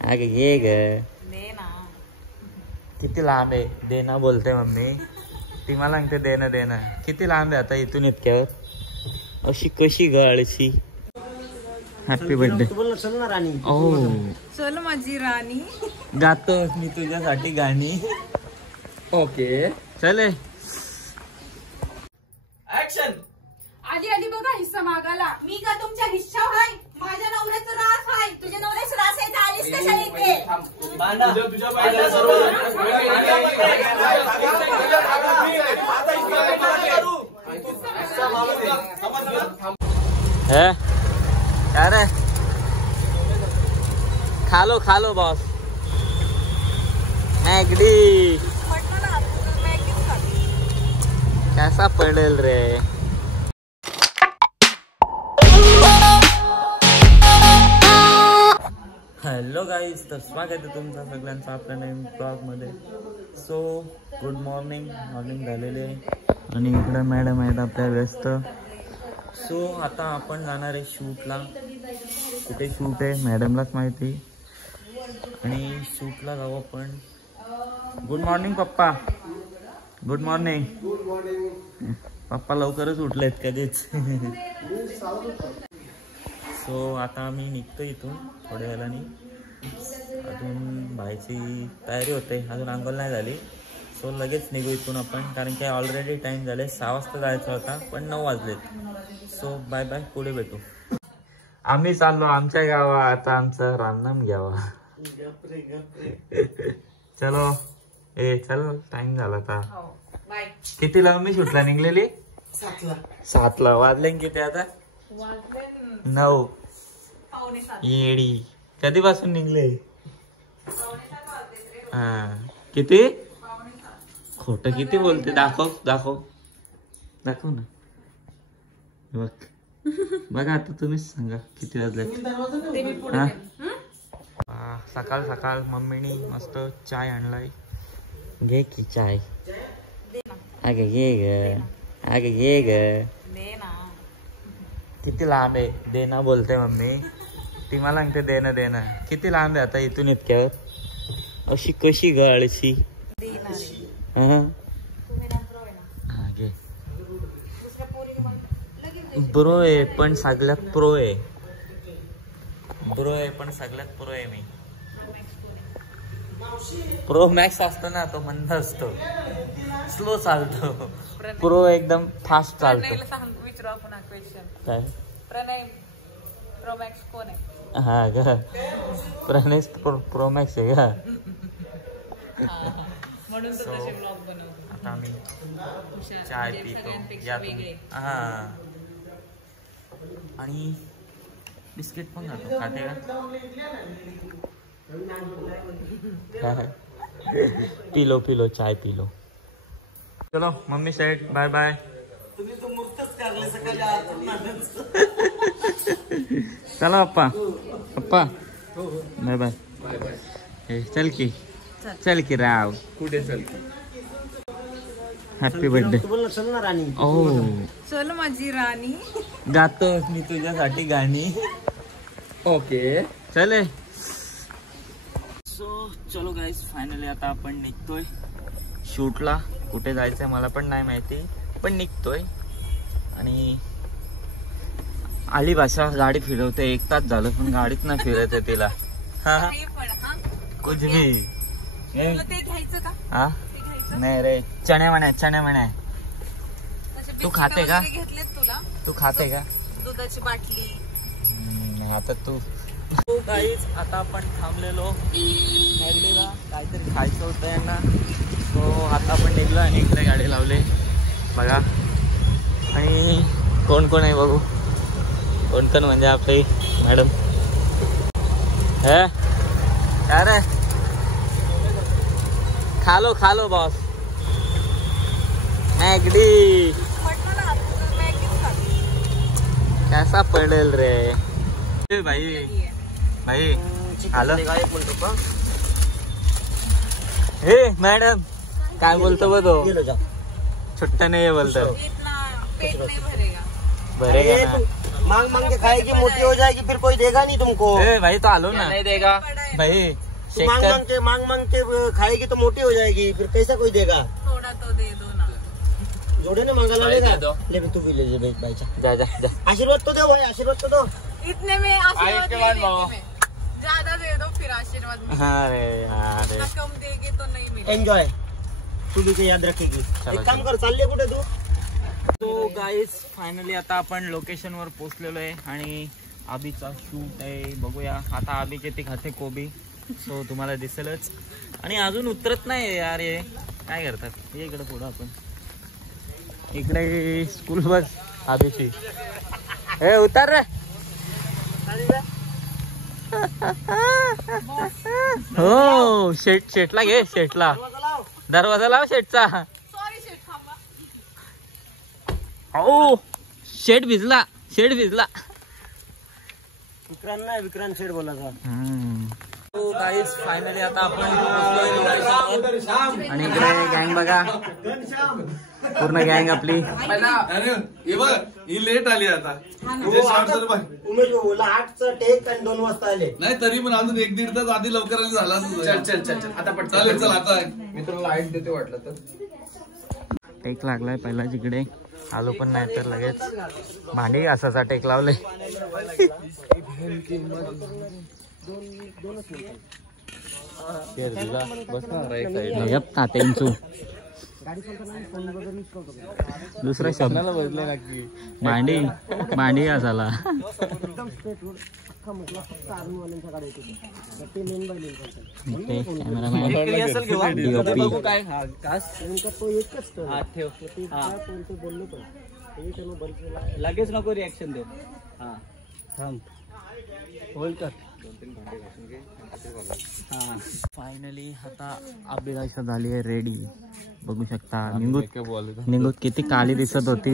आगे ये ग दे ना. किती लांब आहे देना बोलते मम्मी ती मला सांगते देणं देणं किती लांब आहे आता इथून इतक्यावर अशी कशी ग अळशी. Happy birthday. ओ चल माझी राणी. गातो मी तुझ्यासाठी गाणी. ओके चले ऍक्शन. आधी आधी बघा हिस्सा मागायला. मी का तुमच्या हिस्सा हाय? माझ्या नवऱ्याचं रास हाय. तुझ्या नवऱ्याचं रास आहे तर आलीस कशाला इथे? बांधा तुझ्या बांधा सर्व है क्या रे खा लो बॉस. मॅगडी म्हटलं ना मॅगीच खाते. कैसा पडेल रे. हॅलो गाईज तर स्वागत आहे तुमचं सगळ्यांचं आपल्या नवीन ब्लॉगमध्ये. सो गुड मॉर्निंग झालेले आणि इकडं मॅडम आहेत आपल्या व्यस्त. सो आता आपण जाणार आहे शूटला. कुठे शूट आहे मॅडमलाच माहिती आणि शूटला जाऊ आपण. गुड मॉर्निंग पप्पा. Good morning. पप्पा लवकरच उठलेत कधीच. सो आता आम्ही निघतो इथून थोड्या वेळाने. अजून बाहेरची तयारी होते अजून अंघोळ नाही झाली. सो लगेच निघू इथून आपण कारण की ऑलरेडी टाइम झाले 6 वाजता जायचा होता पण 9 वाजलेत. सो बाय बाय पुढे भेटू. आम्ही चाललो आमच्या गावा. आता आमचं रामनाम घ्यावा. चलो ए चल टाइम झाला आता. कितीला मी शूटला निघलेली? 7ला. वाजले किती आता? 9. येडी कधीपासून निघले? हा किती खोट किती बोलते. दाखव ना. बघा आता तुम्हीच सांगा किती वाजले. सकाळ सकाळ मम्मीनी मस्त चाय आणलाय. घे की चाय. आगे ये ग दे ना. किती लांब आहे देना बोलते मम्मी ती मला सांगते देणं किती लांब आहे आता इथून इतक्यावर अशी कशी ग अळशी. ब्रो आहे पण सगळ्यात प्रो आहे. मी प्रो मॅक्स असतो ना तो मंद असतो स्लो चालतो. प्रो एकदम फास्ट चालतो. विचारू आपण क्वेश्चन. काय प्रणय प्रो मॅक्स कोण आहे? हा ग प्रणेश प्रो मॅक्स आहे का? म्हणून तर तसे ब्लॉग बनवतो. आता आम्ही चाय पितो. हा आणि बिस्किट पण खातो. खाते का? पिलो चाय पिलो. चलो मम्मी सेट बाय बाय. चला पप्पा बाय बाय. चल की राव. कुठे चल? Happy birthday. ओ चल माझी राणी. गातो मी तुझ्यासाठी गाणी. ओके चले. सो चलो गाईज फायनली आता आपण निघतोय शूटला. कुठे जायचंय मला पण नाही माहिती पण निघतोय. आणि आली भाषा गाडी फिरवते 1 तास झालं पण गाडीत नाही फिरत आहे तिला. कुछ भी ते घ्यायचं का? हा नाही रे चणे म्हणे. तू खाते का? घेतलेत तुला. तू खाते का? दुधाची बाटली. आता तू काहीच. आता आपण थांबलेलो मॅगडीला काहीतरी खायचं होतं यांना. सो आता आपण निघलो आणि इकडे गाडी लावले बघा. आणि कोण आहे बघू. कोण म्हणजे आपली मॅडम. है क्या रे खा लो बॉस. मॅगडी म्हटलं ना मॅगीच खाते. कैसा पडेल रे. भाई आलो. हे मॅडम काय बोलतो बघ तो. छुट्टा नाही बोलतो. पेट नाही भरेगा ना. मांग मांग के खाएगी, मोटी हो जाएगी, फिर कोई देगा नहीं तुमको। भाई तो आलो ना, नहीं देगा भाई। तू मांग मांग के खाएगी तो मोटी हो जाएगी, फिर कैसा कोई देगा। थोड़ा तो दे दो ना। जोड़े ने मांगा लगेगा। ले तू भी ले भाई, जा जा जा। आशीर्वाद तो दो भाई, आशीर्वाद तो दो। इतने में आशीर्वाद ज्यादा दे दो, फिर आशीर्वाद। अरे यार कम देगी तो नहीं मिलेगा। एंजॉय, तू भी याद रखेगी। एक काम कर, चालले कुठे तू? तो गाईज फायनली आता आपण लोकेशन वर पोहोचलेलो आहे आणि आबीचा शूट आहे. बघूया आता आबी किती खाते कोबी, सो तुम्हाला दिसेलच. आणि अजून उतरत नाही यार, हे काय करतात. हे इकडे पुढं आपण इकडे स्कूल बस आबीची. हे उतर रे. हो शेटला घे, शेटला दरवाजा लाव शेटचा. सॉरी शेट, थांबा. हो शेट भिजला, शेट भिजला. विक्रांत नाही, विक्रांत शेठ बोलायचा. तो गाईज फायनली आता आपण आणि इकडे गँग बघा, पूर्ण गँग आपली. ही लेट आली आता. उमेश बोला 8चा टेक आणि 2 वाजता आले. नाही तरी पण अजून 1-1.5 तास आधी लवकर आली झाला. चल आता पण चालेल. चल आता मी तुला लाईट देते वाटलं तर. टेक लागलाय पहिला जिकडे आलो पण नाही तर लगेच भांडी घासाचा टेक लावले. तात्यांचू दुसरा शब्दाला बदले लागली. भांडी घासाला. लगेच नको रिॲक्शन दे. हा थांब, होल्ड कर. फायनली आता अभिलाषा झाली आहे रेडी. बघू शकता निंगूत किती काळी दिसत होती.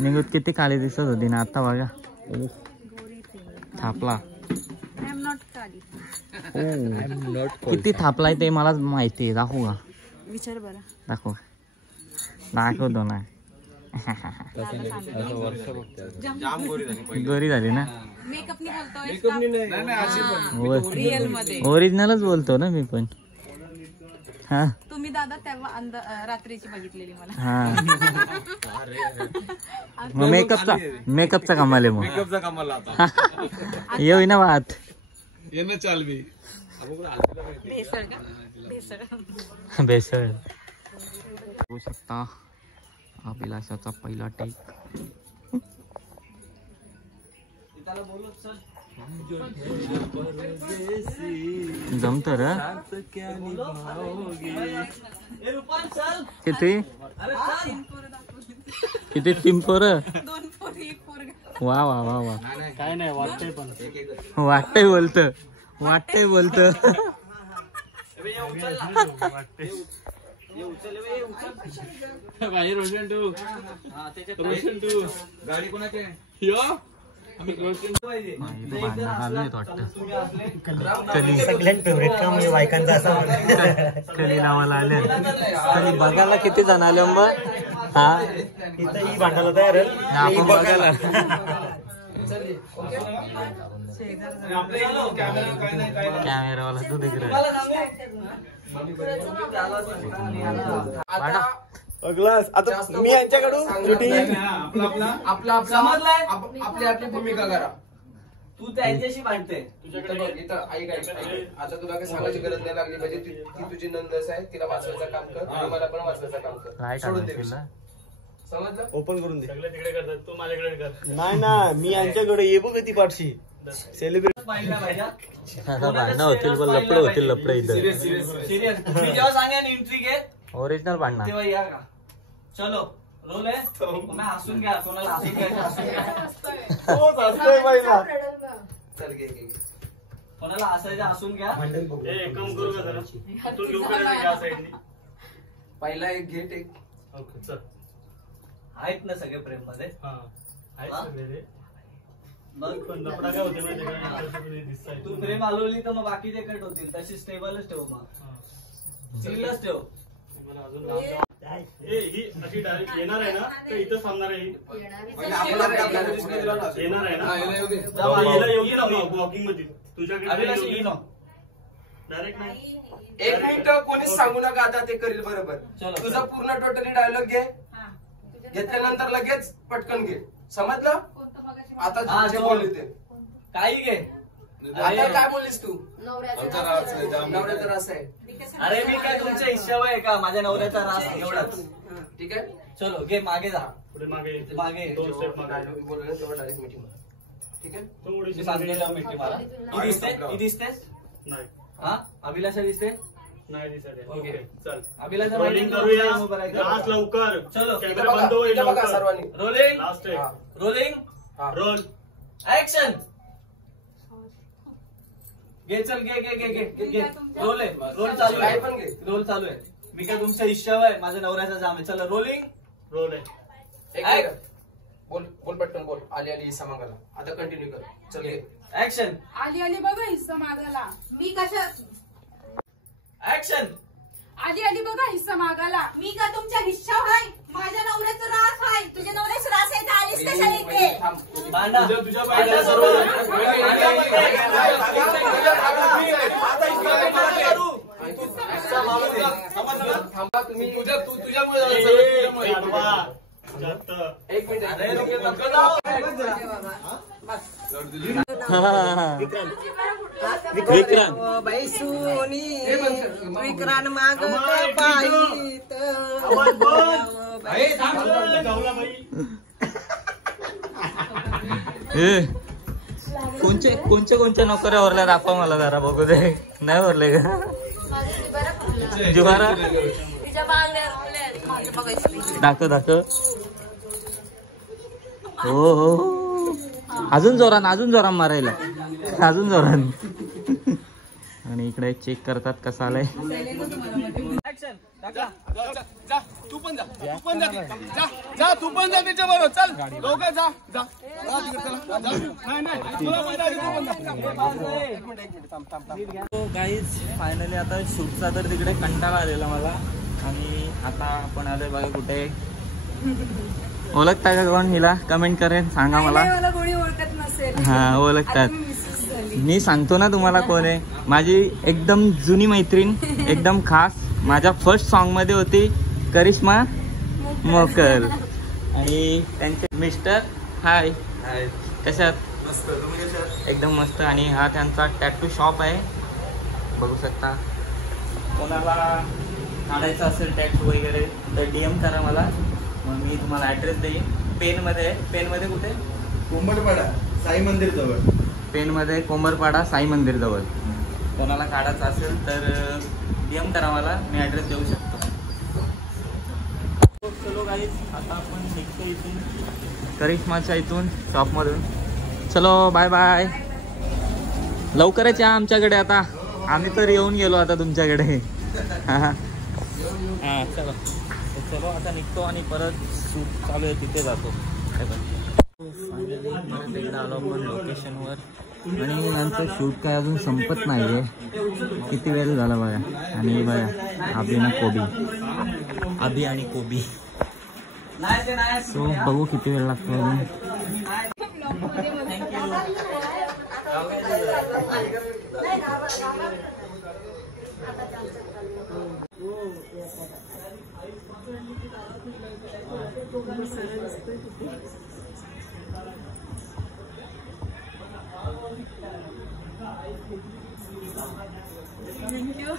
निंगूत किती काळी दिसत होती ना, आता बघा थापला. किती थापलाय ते मला माहिती आहे. दाखवू का? विचार बरं. दाखवतो ना. गोरी झाली ना. मेकअप बोलतोय. ओरिजिनलच बोलतो ना मी पण. हा तुम्ही दादा तेव्हा रात्रीची बघितलेली मला. हा मग मेकअपचा कमाल आहे. मग मेकअपचा कमाल आता येऊ ना बात. ये ना चाल बी. बेसळ बघू शकता अभिलाषाचा पहिला टेक. जमत र. किती 3 पोरं. 2 पोरी 1 पोरगा. वा वा वा वा. काय नाही वाटतंय, पण वाटतंय बोलत. गाडी कोणाची आहे? सगळ्यात फेवरेट काम म्हणजे बायकांचा असा. कली नावाला आले. कली बघायला किती जण आले मग. हा इथं ही भांडायला तयार आहे. आपण बघायला. कॅमेरावाला तू तिकडे. ग्लास आता मी यांच्याकडून आपली भूमिका करा. तू त्यांच्याशी भांडते. आता तुला काही सांगायची गरज नाही लागली पाहिजे. ती तुझी नंदस आहे, तिला वाचवायचं काम कर आणि मला पण वाचवायचं काम कर. सोडून दे. समजलं? ओपन करून दे. तू माझ्याकडे कर. नाही ना, मी यांच्याकडे ये बघ ती पाठशी सेलिब्रेट. भांडणं होतील पण लपडे होतील. लपडे इथं मी जेव्हा सांगा एंट्री घे ओरिजिनल भांडणं तेव्हा या का. चलो रोल आहे. हसून घ्या. कोणाला हसून घ्या. चल घे. कोणाला हसायचं हसून घ्या. पहिला एक घे टेक. आहेत ना सगळे प्रेम मध्ये. तू प्रेम हलवली तर मग बाकीचे कट होतील. तशी स्टेबलच ठेव. मग चिलच ठेव. ही अशी डायरेक्ट येणार आहे ना तर इथं थांबणार आहे. येणार आहे ना वॉकिंग मध्ये तुझ्याकडे डायरेक्ट नाही. एक मिनिट कोणीच सांगू नका आता ते करील बरोबर. तुझा पूर्ण टोटली डायलॉग घे, घेतल्यानंतर लगेच पटकन घे. समजलं? आता जे बोलले ते काही घे. आता काय बोललीस तू? नवऱ्याचा रास आहे. अरे मी काय तुमच्या हिश्श्यावर आहे का? माझ्या नवऱ्याचा रास एवढाच. ठीक आहे, चलो घे, मागे जा. पुढे मागे मागे 2 स्टेप मागे. डायलॉग बोललो तेव्हा डायरेक्ट मीटिंग. ठीक आहे, मी सांगलेलं मिठी मला. ही दिसते? ही दिसते? नाही हा, अभिलाषा दिसते? नाही दिसत आहे. ओके. ओके चल अभिलाषा रोलिंग माहिती करूया. लास्ट लवकर. चलो. कॅमेरा बंद होईल इथं बघा लवकर. सर्वांनी. रोलिंग लास्ट आहे. Rolling roll. ऍक्शन. घे चल, घे घे घे घे घे. रोल आहे, रोल चालू काय आहे. पण घे. रोल चालू आहे. मी काय तुमच्या हिश्श्यावर आहे? माझ्या नवऱ्याचा जाम आहे. चला रोलिंग. रोल आहे. एक मिनिट. बोल बोल पटकन बोल. आली आली हिस्सा मागायला. आता कंटिन्यू कर. चल घे. ऍक्शन. आली आली बघा हिस्सा मागायला. मी कशा ऍक्शन. आली आली बघा हिस्सा मागायला. मी का तुमच्या हिश्शावर आहे? माझ्या नवऱ्याचं रास आहे. तुझ्या नवऱ्याचं रास आहे तर आलीस कशाला इकडे? भांडा. तुझ्या भांडा सर्व. थांबा तुम्ही. एक मिनिट. विक्रांत बाई सोनी विक्रांत माग पाहित कोणच्या नोकऱ्या ओरल्या दाखवा मला जरा बघू दे. नाही ओरले का जुवारा? दाखव. हो हो, अजून जोरान मारायला, अजून जोरान. आणि इकडे चेक करतात कसा आलाय. तू पण जा त्याच्याबरोबर. चल दोघं जा. गाईज फायनली आता शूटचा तर तिकडे कंटाळा आलेला मला. आणि आता आपण आलोय बघा कुठे. ओळखता का कोण हिला? कमेंट करेन, सांगा मला. कोणी ओळखत नसेल. हा ओळखतात. मी सांगतो ना तुम्हाला कोण आहे. माझी एकदम जुनी मैत्रीण, एकदम खास. माझ्या फर्स्ट सॉन्ग मध्ये होती करिश्मा मोकल. आणि त्यांचे मिस्टर. हाय, कशात? मस्त. तुम्ही कशा? एकदम मस्त. आणि हा त्यांचा टॅटू शॉप आहे, बघू शकता. कोणाला काढायचं असेल टॅटू वगैरे तर DM करा मला, मग मी तुम्हाला ॲड्रेस देईन. पेनमध्ये कुठे? कोंबडपाडा साई मंदिर जवळ. पेनमध्ये कोंबरपाडा साई मंदिर जवळ. कोणाला काढायचं असेल तर DM करा मला, मी ॲड्रेस देऊ शकतो. चलो गाईज, आता आपण निघतो इथून, करिश्माच्या इथून, शॉपमधून. चलो बाय बाय. लवकरच या आमच्याकडे. आता आम्ही तर येऊन गेलो आता तुमच्याकडे. हां चलो आता निघतो आणि परत शूट चालू आहे तिथे जातो. फायनली परत एकदा आलो आपण लोकेशनवर. आणि नंतर शूट काय अजून संपत नाही आहे. किती वेळ झाला बघा. आणि बघा अभि आणि कोबी. सो बघू किती वेळ लागतो अजून. थँक्यू.